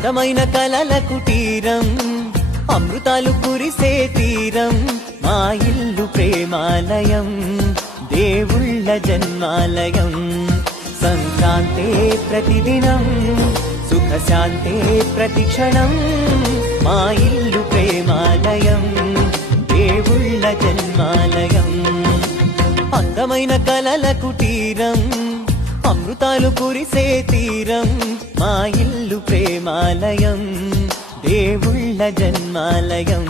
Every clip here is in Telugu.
అందమైన కలల కుటీరం, అమృతాలు కురిసే తీరం, మా ఇల్లు ప్రేమాలయం, దేవుళ్ళ జన్మాలయం. సంక్రాంతే ప్రతిదినం, సుఖశాంతే ప్రతిక్షణం, మా ఇల్లు ప్రేమాలయం, దేవుళ్ళ జన్మాలయం. అందమైన కలల కుటీరం, అమృతాలు కురిసే తీరం, మా ఇల్లు ప్రేమాలయం, దేవుళ్ళ జన్మాలయం.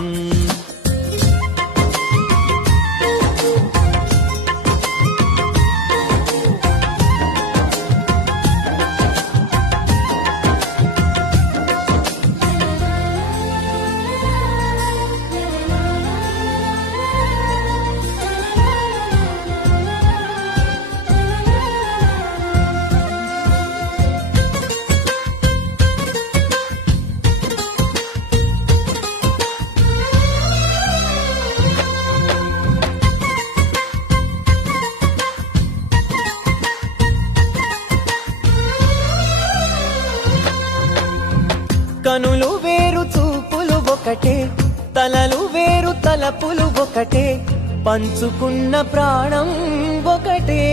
కనులు వేరు చూపులు ఒకటే, తలలు వేరు తలపులు ఒకటే, పంచుకున్న ప్రాణం ఒకటే.